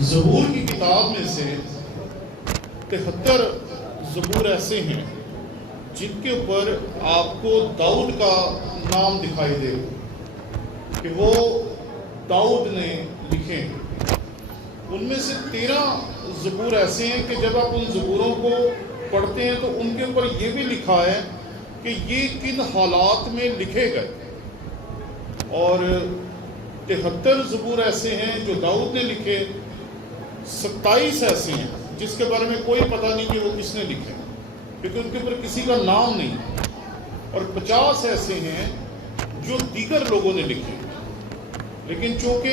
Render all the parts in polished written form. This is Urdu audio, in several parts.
زبور کی کتاب میں سے 73 زبور ایسے ہیں جن کے اوپر آپ کو داؤد کا نام دکھائی دے کہ وہ داؤد نے لکھے ہیں۔ ان میں سے 13 زبور ایسے ہیں کہ جب آپ ان زبوروں کو پڑھتے ہیں تو ان کے اوپر یہ بھی لکھا ہے کہ یہ کن حالات میں لکھے گئے، اور 73 زبور ایسے ہیں جو داؤد نے لکھے، 27 ایسے ہیں جس کے بارے میں کوئی پتہ نہیں کہ وہ کس نے لکھے کیونکہ ان کے اوپر کسی کا نام نہیں، اور 50 ایسے ہیں جو دیگر لوگوں نے لکھے، لیکن چونکہ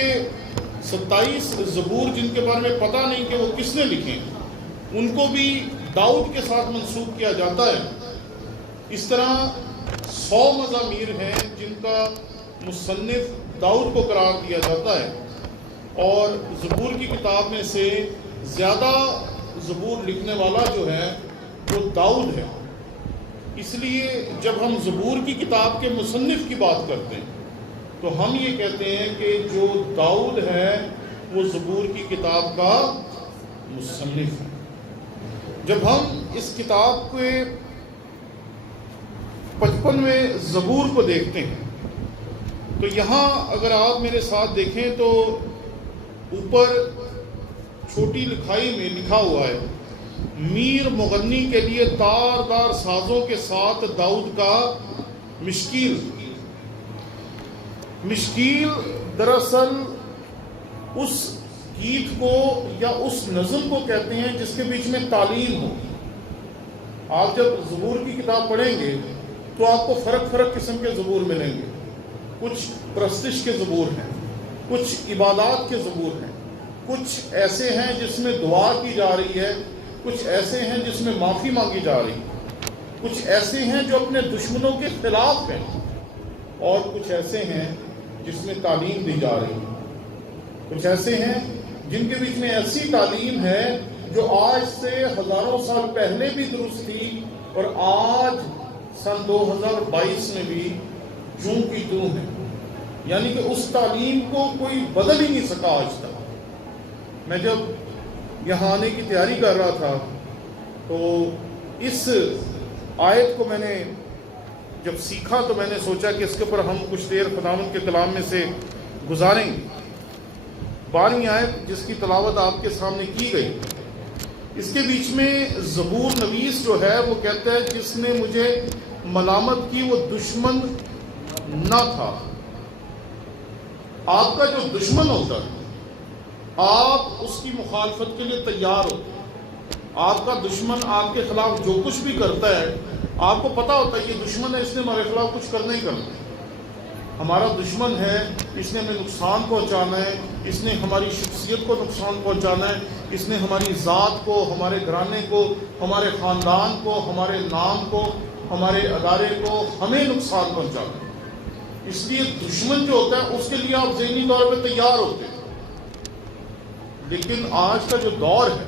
27 زبور جن کے بارے میں پتہ نہیں کہ وہ کس نے لکھے ان کو بھی داؤد کے ساتھ منسوب کیا جاتا ہے۔ اس طرح 100 مزامیر ہیں جن کا مصنف داؤد کو قرار دیا جاتا ہے، اور زبور کی کتاب میں سے زیادہ زبور لکھنے والا جو ہے وہ داؤد ہے۔ اس لیے جب ہم زبور کی کتاب کے مصنف کی بات کرتے ہیں تو ہم یہ کہتے ہیں کہ جو داؤد ہے وہ زبور کی کتاب کا مصنف ہے۔ جب ہم اس کتاب کے 55ویں زبور کو دیکھتے ہیں تو یہاں اگر آپ میرے ساتھ دیکھیں تو اوپر چھوٹی لکھائی میں لکھا ہوا ہے، میر مغنی کے لیے تار دار سازوں کے ساتھ داؤد کا مشکیل۔ مشکیل دراصل اس گیت کو یا اس نظم کو کہتے ہیں جس کے بیچ میں تعلیم ہو۔ آپ جب زبور کی کتاب پڑھیں گے تو آپ کو فرق قسم کے زبور ملیں گے۔ کچھ پرستش کے زبور ہیں، کچھ عبادات کے زبور ہیں، کچھ ایسے ہیں جس میں دعا کی جا رہی ہے، کچھ ایسے ہیں جس میں معافی مانگی جا رہی ہے، کچھ ایسے ہیں جو اپنے دشمنوں کے خلاف ہیں، اور کچھ ایسے ہیں جس میں تعلیم دی جا رہی ہے۔ کچھ ایسے ہیں جن کے بیچ میں ایسی تعلیم ہے جو آج سے ہزاروں سال پہلے بھی درست تھی اور آج سن 2022 میں بھی جوں کی توں ہے، یعنی کہ اس تعلیم کو کوئی بدل ہی نہیں سکا آج تک۔ میں جب یہاں آنے کی تیاری کر رہا تھا تو اس آیت کو میں نے جب سیکھا تو میں نے سوچا کہ اس کے اوپر ہم کچھ دیر خداوند کے کلام میں سے گزاریں گے۔ 12ویں آیت جس کی تلاوت آپ کے سامنے کی گئی، اس کے بیچ میں زبور نویس جو ہے وہ کہتا ہے جس نے مجھے ملامت کی وہ دشمن نہ تھا۔ آپ کا جو دشمن ہوتا ہے آپ اس کی مخالفت کے لیے تیار ہوتے ہیں۔ آپ کا دشمن آپ کے خلاف جو کچھ بھی کرتا ہے آپ کو پتا ہوتا ہے یہ دشمن ہے، اس نے ہمارے خلاف کچھ کرنا ہی کرنا ہے۔ ہمارا دشمن ہے، اس نے ہمیں نقصان پہنچانا ہے، اس نے ہماری شخصیت کو نقصان پہنچانا ہے، اس نے ہماری ذات کو، ہمارے گھرانے کو، ہمارے خاندان کو، ہمارے نام کو، ہمارے ادارے کو، ہمیں نقصان پہنچانا ہے۔ اس لیے دشمن جو ہوتا ہے اس کے لیے آپ ذہنی طور پہ تیار ہوتے ہیں۔ لیکن آج کا جو دور ہے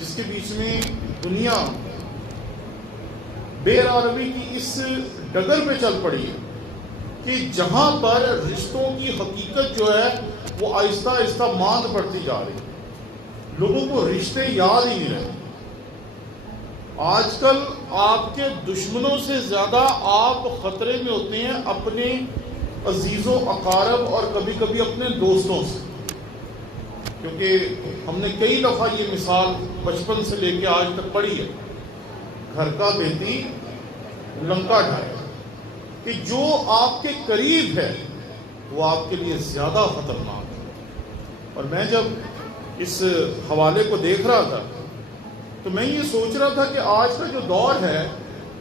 جس کے بیچ میں دنیا بے روی کی اس ڈگر پہ چل پڑی ہے کہ جہاں پر رشتوں کی حقیقت جو ہے وہ آہستہ آہستہ ماند پڑتی جا رہی ہے، لوگوں کو رشتے یاد ہی نہیں رہے۔ آج کل آپ کے دشمنوں سے زیادہ آپ خطرے میں ہوتے ہیں اپنے عزیز و اقارب اور کبھی کبھی اپنے دوستوں سے، کیونکہ ہم نے کئی دفعہ یہ مثال بچپن سے لے کے آج تک پڑھی ہے، گھر کا بیٹی لنکا ڈھائے، کہ جو آپ کے قریب ہے وہ آپ کے لیے زیادہ خطرناک ہے۔ اور میں جب اس حوالے کو دیکھ رہا تھا تو میں یہ سوچ رہا تھا کہ آج کا جو دور ہے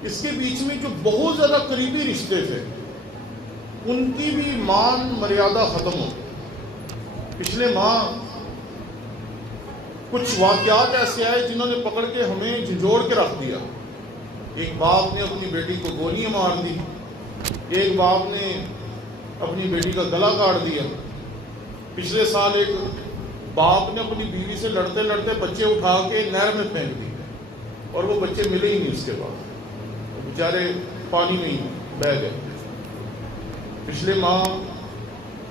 اس کے بیچ میں جو بہت زیادہ قریبی رشتے تھے ان کی بھی مان مریادہ ختم ہو گئی۔ پچھلے ماہ کچھ واقعات ایسے آئے جنہوں نے پکڑ کے ہمیں جھنجھوڑ کے رکھ دیا۔ ایک باپ نے اپنی بیٹی کو گولیاں مار دی، ایک باپ نے اپنی بیٹی کا گلا کاٹ دیا۔ پچھلے سال ایک باپ نے اپنی بیوی سے لڑتے لڑتے بچے اٹھا کے نہر میں پھینک دیے اور وہ بچے ملے ہی نہیں اس کے بعد، بیچارے پانی میں ہی بہہ گئے۔ پچھلے ماہ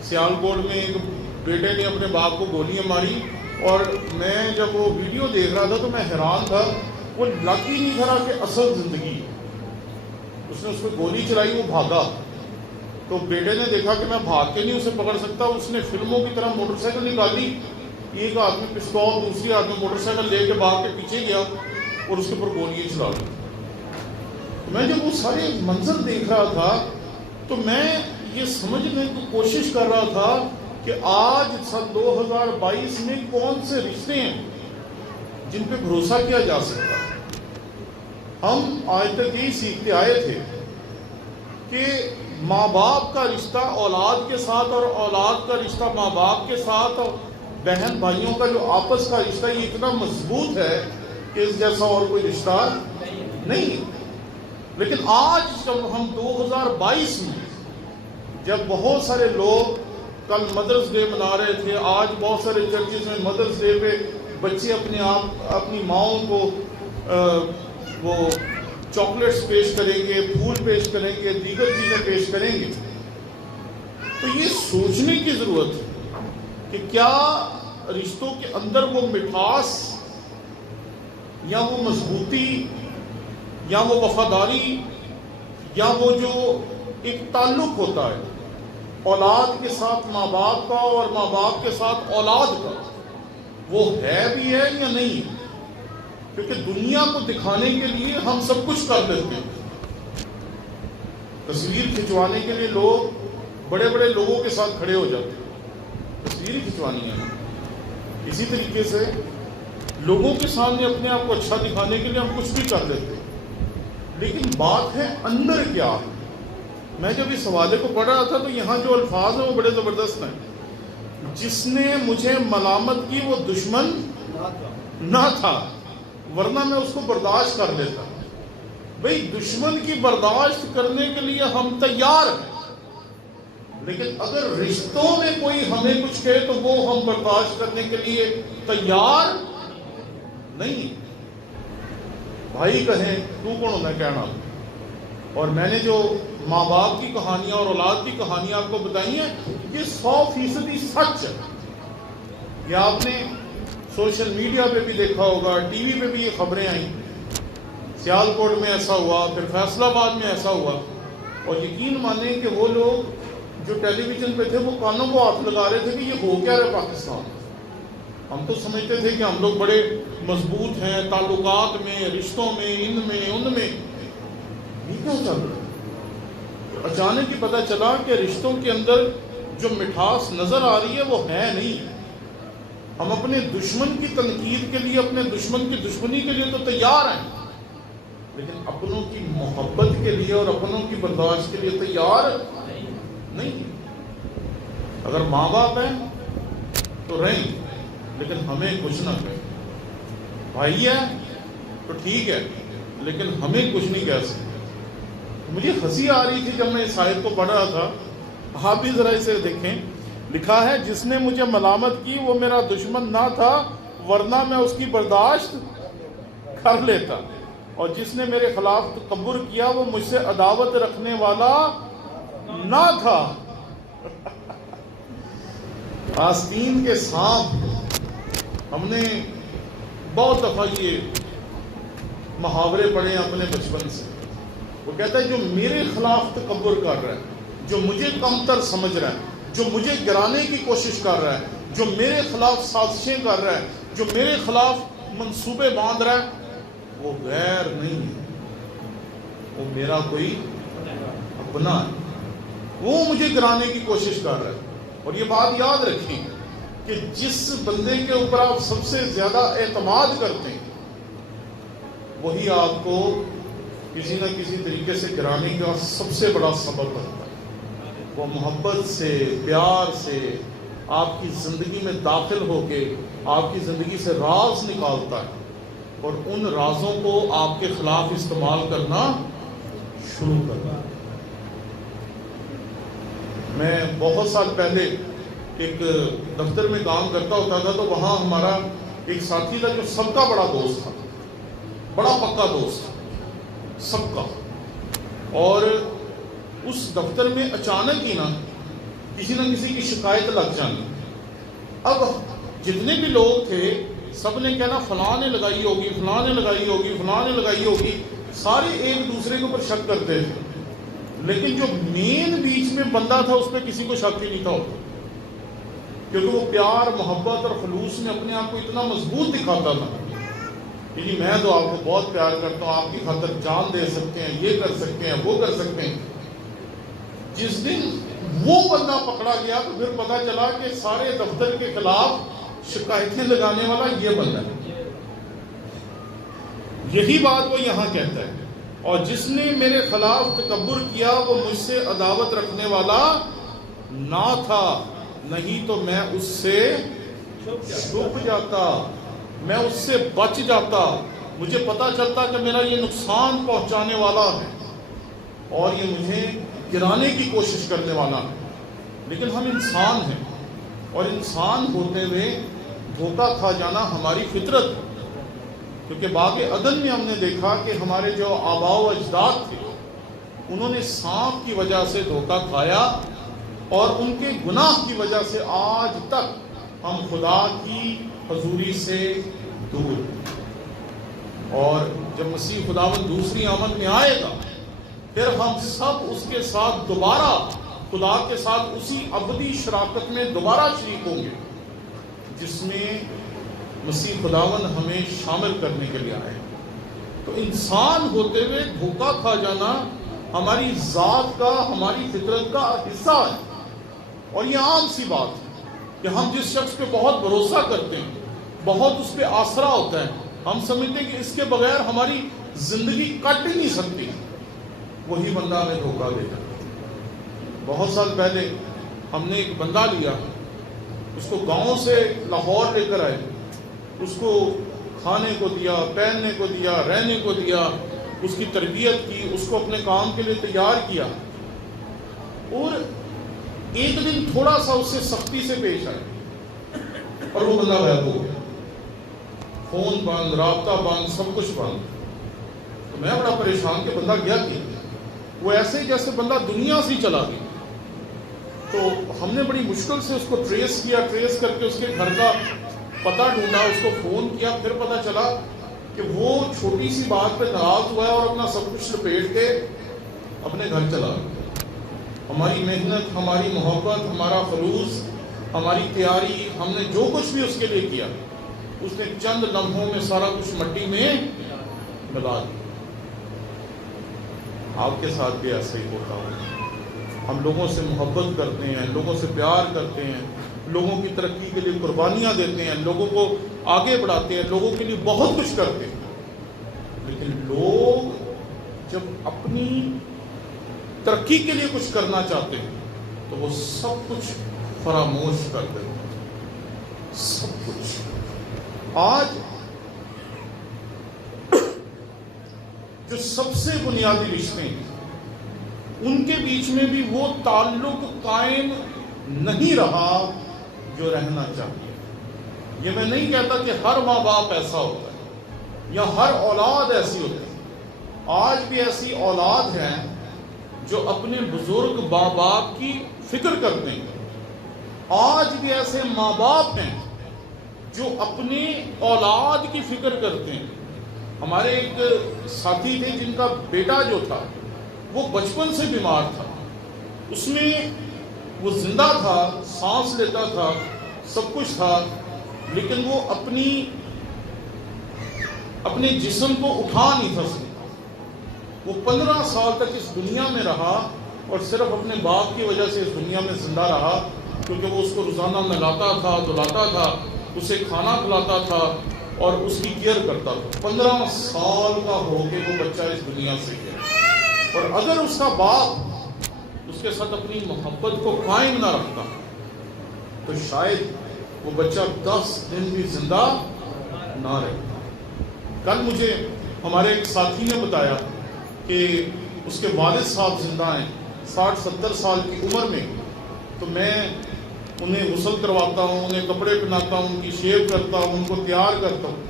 سیالکوٹ میں ایک بیٹے نے اپنے باپ کو گولیاں ماری، اور میں جب وہ ویڈیو دیکھ رہا تھا تو میں حیران تھا، وہ لگ ہی نہیں تھا کہ اصل زندگی ہے۔ اس نے اس پہ گولی چلائی، وہ بھاگا، تو بیٹے نے دیکھا کہ میں بھاگ کے نہیں اسے پکڑ سکتا، اس نے فلموں کی طرح موٹر سائیکل نکالی، ایک ہاتھ میں پستول دوسری ہاتھ میں موٹر سائیکل لے کے بھاگ کے پیچھے گیا اور اس کے اوپر گولیاں چلا دی۔ میں جب وہ سارے منظر دیکھ رہا تھا تو میں یہ سمجھنے کی کوشش کر رہا تھا کہ آج سن 2022 میں کون سے رشتے ہیں جن پہ بھروسہ کیا جا سکتا ہے۔ ہم آج تک یہی سیکھتے آئے تھے کہ ماں باپ کا رشتہ اولاد کے ساتھ اور اولاد کا رشتہ ماں باپ کے ساتھ اور بہن بھائیوں کا جو آپس کا رشتہ یہ اتنا مضبوط ہے کہ اس جیسا اور کوئی رشتہ نہیں۔ لیکن آج جب ہم 2022 میں جب بہت سارے لوگ کل مدرس ڈے منا رہے تھے، آج بہت سارے چرچز میں مدرس ڈے پہ بچے اپنی ماؤں کو وہ چاکلیٹس پیش کریں گے، پھول پیش کریں گے، دیگر چیزیں پیش کریں گے، تو یہ سوچنے کی ضرورت ہے کہ کیا رشتوں کے اندر وہ مٹھاس یا وہ مضبوطی یا وہ وفاداری یا وہ جو ایک تعلق ہوتا ہے اولاد کے ساتھ ماں باپ کا اور ماں باپ کے ساتھ اولاد کا، وہ ہے بھی ہے یا نہیں ہے؟ کیونکہ دنیا کو دکھانے کے لیے ہم سب کچھ کر دیتے ہیں۔ تصویر کھنچوانے کے لیے لوگ بڑے بڑے لوگوں کے ساتھ کھڑے ہو جاتے ہیں، تصویر کھنچوانی ہے۔ اسی طریقے سے لوگوں کے سامنے اپنے آپ کو اچھا دکھانے کے لیے ہم کچھ بھی کر لیتے ہیں، لیکن بات ہے اندر کیا ہے۔ میں جب اس حوالے کو پڑھ رہا تھا تو یہاں جو الفاظ ہیں وہ بڑے زبردست ہیں۔ جس نے مجھے ملامت کی وہ دشمن نہ تھا ورنہ میں اس کو برداشت کر لیتا۔ بھئی دشمن کی برداشت کرنے کے لیے ہم تیار ہیں، لیکن اگر رشتوں میں کوئی ہمیں کچھ کہے تو وہ ہم برداشت کرنے کے لیے تیار نہیں۔ بھائی کہیں تو کون ہونا کہنا؟ اور میں نے جو ماں باپ کی کہانیاں اور اولاد کی کہانیاں آپ کو بتائی ہیں، یہ 100% سچ ہے۔ یہ آپ نے سوشل میڈیا پہ بھی دیکھا ہوگا، ٹی وی پہ بھی یہ خبریں آئیں، سیالکوٹ میں ایسا ہوا، پھر فیصل آباد میں ایسا ہوا، اور یقین مانیں کہ وہ لوگ جو ٹیلی ویژن پہ تھے وہ کانوں کو ہاتھ لگا رہے تھے کہ یہ ہو کیا رہا پاکستان۔ ہم تو سمجھتے تھے کہ ہم لوگ بڑے مضبوط ہیں تعلقات میں، رشتوں میں، ان میں یہ کیا چل رہا ہے؟ اچانک ہی پتہ چلا کہ رشتوں کے اندر جو مٹھاس نظر آ رہی ہے وہ ہے نہیں۔ ہم اپنے دشمن کی تنقید کے لیے، اپنے دشمن کی دشمنی کے لیے تو تیار ہیں، لیکن اپنوں کی محبت کے لیے اور اپنوں کی برداشت کے لیے تیار نہیں۔ اگر ماں باپ ہیں تو رہیں، لیکن ہمیں کچھ نہ کہیں۔ بھائی ہے تو ٹھیک ہے، لیکن ہمیں کچھ نہیں کہہ سکتے۔ مجھے ہنسی آ رہی تھی جب میں اس آیت کو پڑھ رہا تھا۔ آپ بھی ذرا اسے دیکھیں، لکھا ہے جس نے مجھے ملامت کی وہ میرا دشمن نہ تھا ورنہ میں اس کی برداشت کر لیتا، اور جس نے میرے خلاف تکبر کیا وہ مجھ سے عداوت رکھنے والا نہ تھا۔ آستین کے سانپ، ہم نے بہت دفعہ یہ محاورے پڑھے ہیں اپنے بچپن سے۔ وہ کہتا ہے جو میرے خلاف تکبر کر رہا ہے، جو مجھے کمتر سمجھ رہا ہے، جو مجھے گرانے کی کوشش کر رہا ہے، جو میرے خلاف سازشیں کر رہا ہے، جو میرے خلاف منصوبے باندھ رہا ہے، وہ غیر نہیں ہے، وہ میرا کوئی اپنا ہے، وہ مجھے گرانے کی کوشش کر رہا ہے۔ اور یہ بات یاد رکھیں کہ جس بندے کے اوپر آپ سب سے زیادہ اعتماد کرتے ہیں وہی آپ کو کسی نہ کسی طریقے سے گرانے کا سب سے بڑا سبب بنتا ہے۔ وہ محبت سے، پیار سے آپ کی زندگی میں داخل ہو کے آپ کی زندگی سے راز نکالتا ہے اور ان رازوں کو آپ کے خلاف استعمال کرنا شروع کرتا ہے۔ میں بہت سال پہلے ایک دفتر میں کام کرتا ہوتا تھا، تو وہاں ہمارا ایک ساتھی تھا جو سب کا بڑا دوست تھا، بڑا پکا دوست تھا سب کا، اور اس دفتر میں اچانک ہی کسی نہ کسی کی شکایت لگ جانی. اب جتنے بھی لوگ تھے سب نے کہنا فلاں نے لگائی ہوگی، فلاں نے لگائی ہوگی، فلاں نے لگائی ہوگی. سارے ایک دوسرے کے اوپر شک کرتے تھے، لیکن جو مین بیچ میں بندہ تھا اس پہ کسی کو شک ہی نہیں تھا ہوتا، کیونکہ وہ پیار، محبت اور خلوص میں اپنے آپ کو اتنا مضبوط دکھاتا تھا کہ جی میں تو آپ کو بہت پیار کرتا ہوں، آپ کی خاطر جان دے سکتے ہیں، یہ کر سکتے ہیں، وہ کر سکتے ہیں. جس دن وہ بندہ پکڑا گیا تو پھر پتا چلا کہ سارے دفتر کے خلاف شکایتیں لگانے والا یہ بندہ ہے. یہی بات وہ یہاں کہتا ہے، اور جس نے میرے خلاف تکبر کیا وہ مجھ سے عداوت رکھنے والا نہ تھا، نہیں تو میں اس سے چھپ جاتا، میں اس سے بچ جاتا. مجھے پتا چلتا کہ میرا یہ نقصان پہنچانے والا ہے اور یہ مجھے گرانے کی کوشش کرنے والا ہے. لیکن ہم انسان ہیں، اور انسان ہوتے ہوئے دھوکہ کھا جانا ہماری فطرت ہے. کیونکہ باغ عدن میں ہم نے دیکھا کہ ہمارے جو آباء و اجداد تھے انہوں نے سانپ کی وجہ سے دھوکہ کھایا، اور ان کے گناہ کی وجہ سے آج تک ہم خدا کی حضوری سے دور ہیں. اور جب مسیح خداوند دوسری آمد میں آئے گا پھر ہم سب اس کے ساتھ دوبارہ خدا کے ساتھ اسی ابدی شراکت میں دوبارہ شریک ہوں گے جس میں مسیح خداوند ہمیں شامل کرنے کے لیے آئے. تو انسان ہوتے ہوئے دھوکہ کھا جانا ہماری ذات کا، ہماری فطرت کا حصہ ہے. اور یہ عام سی بات ہے کہ ہم جس شخص پہ بہت بھروسہ کرتے ہیں، بہت اس پہ آسرا ہوتا ہے، ہم سمجھتے ہیں کہ اس کے بغیر ہماری زندگی کٹ ہی نہیں سکتی، وہی بندہ ہمیں دھوکہ دے جاتا. بہت سال پہلے ہم نے ایک بندہ لیا، اس کو گاؤں سے لاہور لے کر آئے، اس کو کھانے کو دیا، پہننے کو دیا، رہنے کو دیا، اس کی تربیت کی، اس کو اپنے کام کے لیے تیار کیا. اور ایک دن تھوڑا سا اس سے سختی سے پیش آئے اور وہ بندہ غائب ہو گیا. فون بند، رابطہ بند، سب کچھ بند. تو میں بڑا پریشان کہ بندہ گیا کیا. وہ ایسے جیسے بندہ دنیا سے چلا گیا. تو ہم نے بڑی مشکل سے اس کو ٹریس کیا، ٹریس کر کے اس کے گھر کا پتہ ڈھونڈا، اس کو فون کیا. پھر پتہ چلا کہ وہ چھوٹی سی بات پہ ناراض ہوا ہے اور اپنا سب کچھ لپیٹ کے اپنے گھر چلا گیا. ہماری محنت، ہماری محبت، ہمارا خلوص، ہماری تیاری، ہم نے جو کچھ بھی اس کے لیے کیا، اس نے چند لمحوں میں سارا کچھ مٹی میں ملا دیا. آپ کے ساتھ بھی ایسا ہی ہوتا ہے. ہم لوگوں سے محبت کرتے ہیں، لوگوں سے پیار کرتے ہیں، لوگوں کی ترقی کے لیے قربانیاں دیتے ہیں، لوگوں کو آگے بڑھاتے ہیں، لوگوں کے لیے بہت کچھ کرتے ہیں. لیکن لوگ جب اپنی ترقی کے لیے کچھ کرنا چاہتے ہیں تو وہ سب کچھ فراموش کر دیتے ہیں. سب کچھ. آج جو سب سے بنیادی رشتے ہیں ان کے بیچ میں بھی وہ تعلق قائم نہیں رہا جو رہنا چاہیے. یہ میں نہیں کہتا کہ ہر ماں باپ ایسا ہوتا ہے یا ہر اولاد ایسی ہوتی ہے. آج بھی ایسی اولاد ہیں جو اپنے بزرگ ماں باپ کی فکر کرتے ہیں. آج بھی ایسے ماں باپ ہیں جو اپنی اولاد کی فکر کرتے ہیں. ہمارے ایک ساتھی تھے جن کا بیٹا جو تھا وہ بچپن سے بیمار تھا. اس میں وہ زندہ تھا، سانس لیتا تھا، سب کچھ تھا، لیکن وہ اپنے جسم کو اٹھا نہیں تھا سکتا. وہ 15 سال تک اس دنیا میں رہا اور صرف اپنے باپ کی وجہ سے اس دنیا میں زندہ رہا، کیونکہ وہ اس کو روزانہ نہلاتا تھا، دھلاتا تھا، اسے کھانا کھلاتا تھا اور اس کی کیئر کرتا تھا. 15 سال کا ہو کے وہ بچہ اس دنیا سے گیا. اور اگر اس کا باپ اس کے ساتھ اپنی محبت کو قائم نہ رکھتا تو شاید وہ بچہ 10 دن بھی زندہ نہ رہتا. کل مجھے ہمارے ایک ساتھی نے بتایا کہ اس کے والد صاحب زندہ ہیں 60-70 سال کی عمر میں. تو میں انہیں غسل کرواتا ہوں، انہیں کپڑے پہناتا ہوں، ان کی شیو کرتا ہوں، ان کو تیار کرتا ہوں.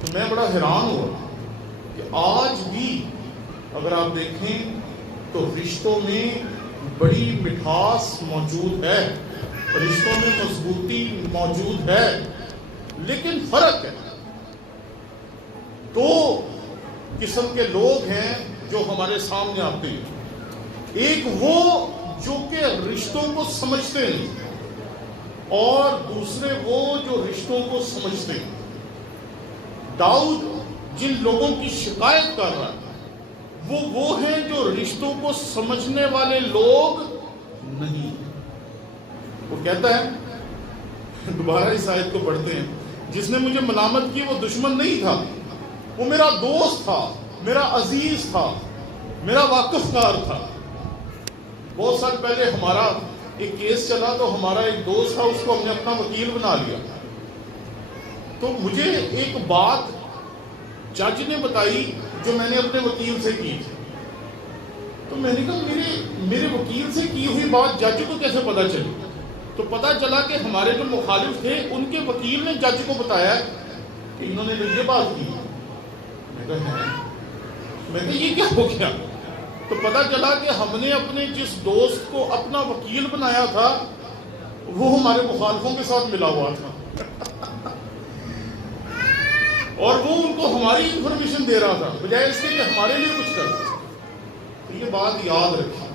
تو میں بڑا حیران ہوا کہ آج بھی اگر آپ دیکھیں تو رشتوں میں بڑی مٹھاس موجود ہے، رشتوں میں مضبوطی موجود ہے، لیکن فرق ہے۔ دو قسم کے لوگ ہیں جو ہمارے سامنے آتے ہیں، ایک وہ جو کہ رشتوں کو سمجھتے نہیں، اور دوسرے وہ جو رشتوں کو سمجھتے ہیں۔ داؤد جن لوگوں کی شکایت کر رہا ہے وہ ہیں جو رشتوں کو سمجھنے والے لوگ نہیں۔ وہ کہتا ہے، دوبارہ اس آیت کو پڑھتے ہیں، جس نے مجھے ملامت کی وہ دشمن نہیں تھا، وہ میرا دوست تھا، میرا عزیز تھا، میرا واقف کار تھا۔ بہت سال پہلے ہمارا ایک کیس چلا تو ہمارا ایک دوست تھا، اس کو ہم نے اپنا وکیل بنا لیا۔ تو مجھے ایک بات جج نے بتائی جو میں نے اپنے وکیل سے کی تھی، تو میں نے کہا میرے وکیل سے کی ہوئی بات جج کو کیسے پتہ چلی؟ تو پتہ چلا کہ ہمارے جو مخالف تھے ان کے وکیل نے جج کو بتایا کہ انہوں نے یہ بات کی۔ میں کہا یہ کیا ہو گیا؟ تو پتہ چلا کہ ہم نے اپنے جس دوست کو اپنا وکیل بنایا تھا وہ ہمارے مخالفوں کے ساتھ ملا ہوا تھا اور وہ ان کو ہماری انفارمیشن دے رہا تھا بجائے اس کے کہ ہمارے لیے کچھ کرتا۔ تو یہ بات یاد رکھیں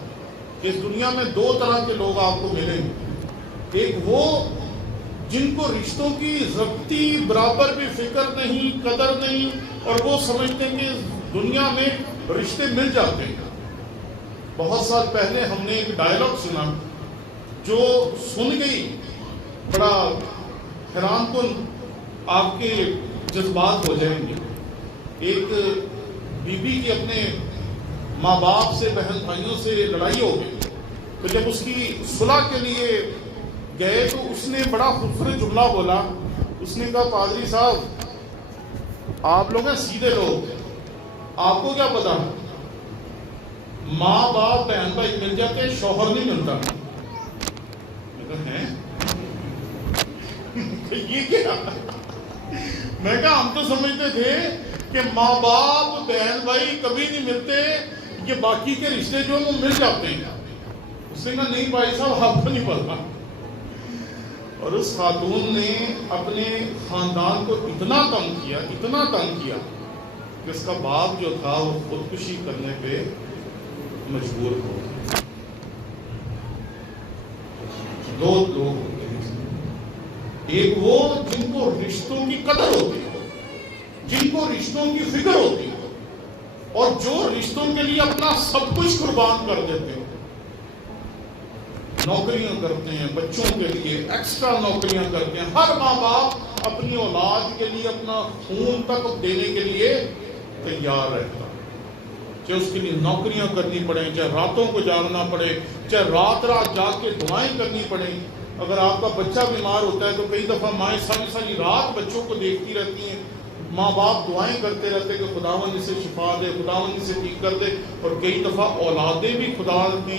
کہ اس دنیا میں دو طرح کے لوگ آپ کو ملیں گے، ایک وہ جن کو رشتوں کی ضبطی برابر بھی فکر نہیں، قدر نہیں، اور وہ سمجھتے ہیں کہ دنیا میں رشتے مل جاتے ہیں۔ بہت سال پہلے ہم نے ایک ڈائلاگ سنا جو سن گئی بڑا حیران کن آپ کے جذبات ہو جائیں گے۔ ایک بی کی اپنے ماں باپ سے، بہن بھائیوں سے لڑائی ہو گئی، تو جب اس کی صلح کے لیے گئے تو اس نے بڑا خوبصورت جملہ بولا۔ اس نے کہا، پادری صاحب آپ لوگ ہیں سیدھے لوگ، آپ کو کیا پتا ماں باپ بہن بھائی مل جاتے شوہر نہیں ملتا۔ یہ کیا؟ میں کہا ہم تو سمجھتے تھے کہ ماں باپ بہن بھائی کبھی نہیں ملتے، یہ باقی کے رشتے جو ہیں وہ مل جاتے ہیں۔ اس نے کہا نہیں بھائی صاحب آپ کو نہیں پتا۔ اور اس خاتون نے اپنے خاندان کو اتنا تنگ کیا کہ اس کا باپ جو تھا وہ خودکشی کرنے پہ مجبور ہو گیا۔ دو لوگ ہوتے ہیں، ایک وہ جن کو رشتوں کی قدر ہوتی ہے، جن کو رشتوں کی فکر ہوتی ہے، اور جو رشتوں کے لیے اپنا سب کچھ قربان کر دیتے ہیں، نوکریاں کرتے ہیں بچوں کے لیے، ایکسٹرا نوکریاں کرتے ہیں۔ ہر ماں باپ اپنی اولاد کے لیے اپنا خون تک دینے کے لیے تیار رہتا، چاہے اس کے لیے نوکریاں کرنی پڑیں، چاہے راتوں کو جاگنا پڑے، چاہے رات جا کے دعائیں کرنی پڑیں۔ اگر آپ کا بچہ بیمار ہوتا ہے تو کئی دفعہ مائیں ساری رات بچوں کو دیکھتی رہتی ہیں، ماں باپ دعائیں کرتے رہتے کہ خداوند اسے شفا دے، خداوند اسے ٹھیک کر دے۔ اور کئی دفعہ اولادیں بھی خدا نے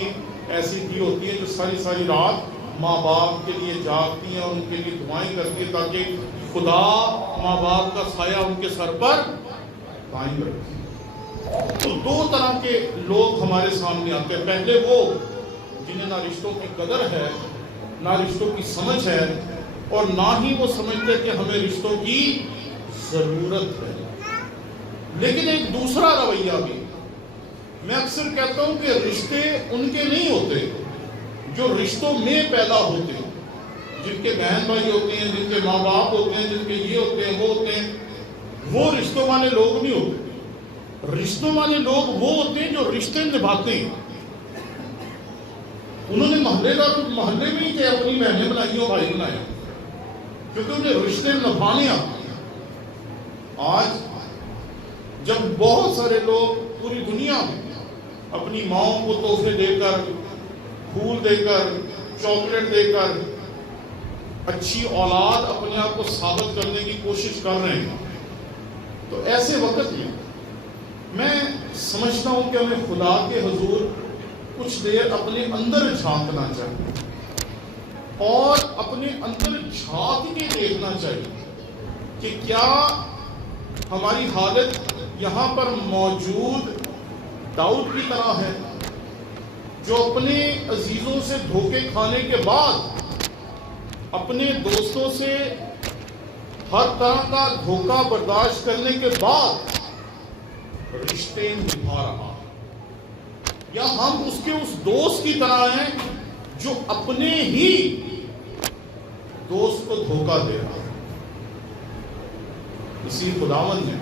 ایسی دی ہوتی ہیں جو ساری رات ماں باپ کے لیے جاگتی ہیں اور ان کے لیے دعائیں کرتی ہیں تاکہ خدا ماں باپ کا سایہ ان کے سر پر قائم رکھے۔ تو دو طرح کے لوگ ہمارے سامنے آتے ہیں، پہلے وہ جنہیں نہ رشتوں کی قدر ہے، نہ رشتوں کی سمجھ ہے، اور نہ ہی وہ سمجھتے کہ ہمیں رشتوں کی ضرورت ہے۔ لیکن ایک دوسرا رویہ بھی، میں اکثر کہتا ہوں کہ رشتے ان کے نہیں ہوتے جو رشتوں میں پیدا ہوتے ہیں، جن کے بہن بھائی ہوتے ہیں، جن کے ماں باپ ہوتے ہیں، جن کے یہ ہوتے ہیں وہ ہوتے ہیں، وہ رشتوں والے لوگ نہیں ہوتے۔ رشتوں والے لوگ وہ ہوتے ہیں جو رشتے نبھاتے ہیں۔ انہوں نے محلے میں ہی چاہے اپنی بہنیں بنائی ہو، بھائی بنائے، کیونکہ انہیں رشتے نبھانے آتے ہیں۔ آج جب بہت سارے لوگ پوری دنیا میں اپنی ماؤں کو تحفے دے کر، پھول دے کر، چاکلیٹ دے کر اچھی اولاد اپنے آپ کو ثابت کرنے کی کوشش کر رہے ہیں، تو ایسے وقت میں میں سمجھتا ہوں کہ ہمیں خدا کے حضور کچھ دیر اپنے اندر جھانکنا چاہیے اور اپنے اندر جھانک کے دیکھنا چاہیے کہ کیا ہماری حالت یہاں پر موجود داؤد کی طرح ہے جو اپنے عزیزوں سے دھوکے کھانے کے بعد اپنے دوستوں سے ہر طرح کا دھوکہ برداشت کرنے کے بعد رشتے نبھا رہا ہے، یا ہم اس کے اس دوست کی طرح ہیں جو اپنے ہی دوست کو دھوکہ دے رہا ہے؟ اسی خداوند نے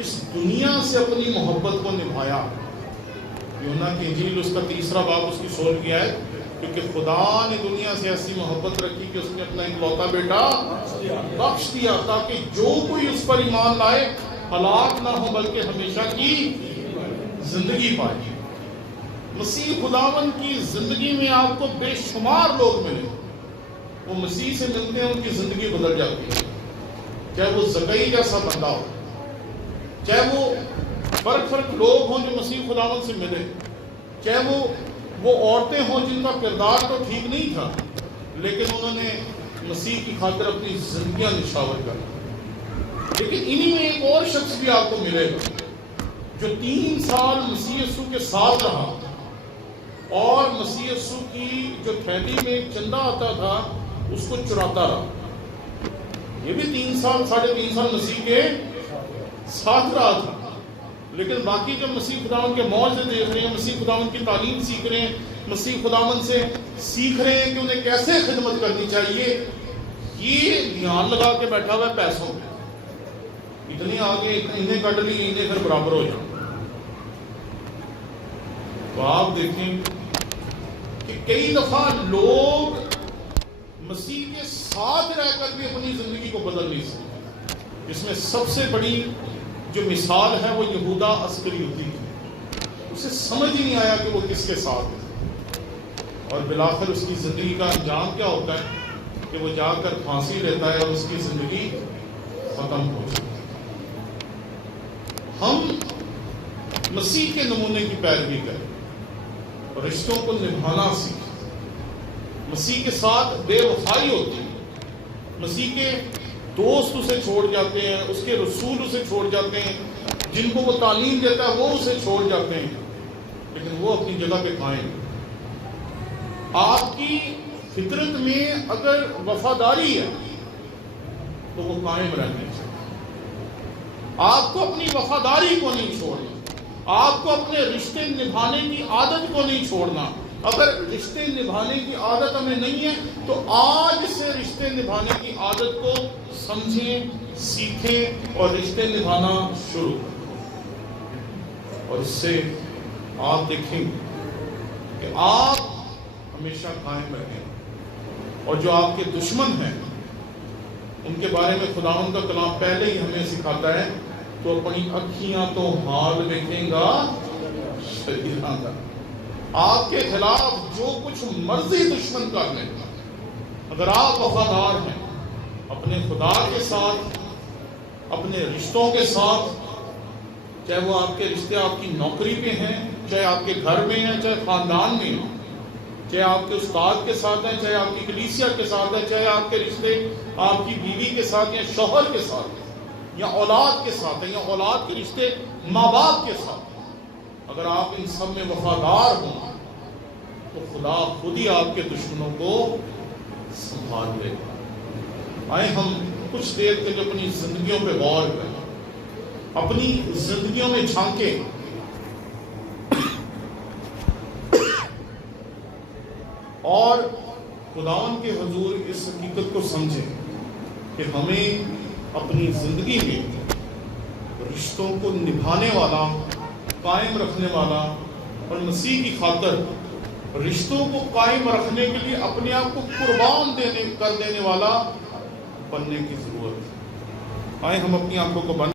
اس دنیا سے اپنی محبت کو نبھایا۔ یوحنا کی انجیل اس کا 3 باب اس کی 16 کی ہے، کیونکہ خدا نے دنیا سے ایسی محبت رکھی کہ اس نے اپنا اکلوتا بیٹا بخش دیا، تاکہ جو کوئی اس پر ایمان لائے ہلاک نہ ہو بلکہ ہمیشہ کی زندگی پائے۔ مسیح خداوند کی زندگی میں آپ کو بے شمار لوگ ملے، وہ مسیح سے ملتے ہیں ان کی زندگی بدل جاتی ہے، چاہے وہ زکئی جیسا بندہ ہو، چاہے وہ فرق لوگ ہوں جو مسیح خداوند سے ملے، چاہے وہ عورتیں ہوں جن کا کردار تو ٹھیک نہیں تھا لیکن انہوں نے مسیح کی خاطر اپنی زندگیاں نشاور کر۔ لیکن انہی میں ایک اور شخص بھی آپ کو ملے گا جو 3 سال مسیح یسوع کے ساتھ رہا اور مسیح یسوع کی جو تھیلی میں چندہ آتا تھا اس کو چراتا رہا۔ یہ بھی 3 سال 3.5 سال مسیح کے ساتھ رہا تھا، لیکن باقی جب مسیح خداوند کے معجزے دیکھ رہے ہیں، مسیح خداوند کی تعلیم سیکھ رہے ہیں، مسیح خداوند سے سیکھ رہے ہیں کہ انہیں کیسے خدمت کرنی چاہیے، یہ دھیان لگا کے بیٹھا ہوا ہے پیسوں پہ، اتنی آگے انہیں کٹ لی انہیں پھر برابر ہو جائے۔ تو آپ دیکھیں کہ کئی دفعہ لوگ مسیح کے ساتھ رہ کر بھی اپنی زندگی کو بدل نہیں سکتے۔ اس میں سب سے بڑی جو مثال ہے وہ یہودا اسکریوتی تھی، اسے سمجھ ہی نہیں آیا کہ وہ کس کے ساتھ ہے، اور بالآخر اس کی زندگی کا انجام کیا ہوتا ہے کہ وہ جا کر پھانسی لیتا ہے اور اس کی زندگی ختم ہو جاتی ہے۔ ہم مسیح کے نمونے کی پیروی کریں اور رشتوں کو نبھانا سیکھیں۔ مسیح کے ساتھ بے وفائی ہوتی ہے، مسیح کے دوست اسے چھوڑ جاتے ہیں، اس کے رسول اسے چھوڑ جاتے ہیں، جن کو وہ تعلیم دیتا ہے وہ اسے چھوڑ جاتے ہیں، لیکن وہ اپنی جگہ پہ قائم۔ آپ کی فطرت میں اگر وفاداری ہے تو وہ قائم رہنے چاہیے۔ آپ کو اپنی وفاداری کو نہیں چھوڑنا، آپ کو اپنے رشتے نبھانے کی عادت کو نہیں چھوڑنا۔ اگر رشتے نبھانے کی عادت ہمیں نہیں ہے تو آج سے رشتے نبھانے کی عادت کو سمجھیں، سیکھیں اور رشتے نبھانا شروع کریں، اور اس سے آپ دیکھیں کہ آپ ہمیشہ قائم رہیں۔ اور جو آپ کے دشمن ہیں ان کے بارے میں خداوند کا کلام پہلے ہی ہمیں سکھاتا ہے، تو اپنی اکھیاں تو حال دیکھیں گا شریراں کا۔ آپ کے خلاف جو کچھ مرضی دشمن کر لیں، اگر آپ وفادار ہیں اپنے خدا کے ساتھ، اپنے رشتوں کے ساتھ، چاہے وہ آپ کے رشتے آپ کی نوکری پہ ہیں، چاہے آپ کے گھر میں ہیں، چاہے خاندان میں ہیں، چاہے آپ کے استاد کے ساتھ ہیں، چاہے آپ کی کلیسیا کے ساتھ ہیں، چاہے آپ کے رشتے آپ کی بیوی کے ساتھ یا شوہر کے ساتھ ہیں، یا اولاد کے ساتھ ہیں، یا اولاد کے رشتے ماں باپ کے ساتھ ہیں، اگر آپ ان سب میں وفادار ہوں تو خدا خود ہی آپ کے دشمنوں کو سنبھال لے گا۔ آئے ہم کچھ دیر کے لیے اپنی زندگیوں پہ غور کریں، اپنی زندگیوں میں جھانکیں، اور خداوند کے حضور اس حقیقت کو سمجھیں کہ ہمیں اپنی زندگی میں رشتوں کو نبھانے والا، قائم رکھنے والا اور مسیح کی خاطر رشتوں کو قائم رکھنے کے لیے اپنے آپ کو قربان کر دینے والا بننے کی ضرورت ہے۔ آئے ہم اپنی آنکھوں کو بند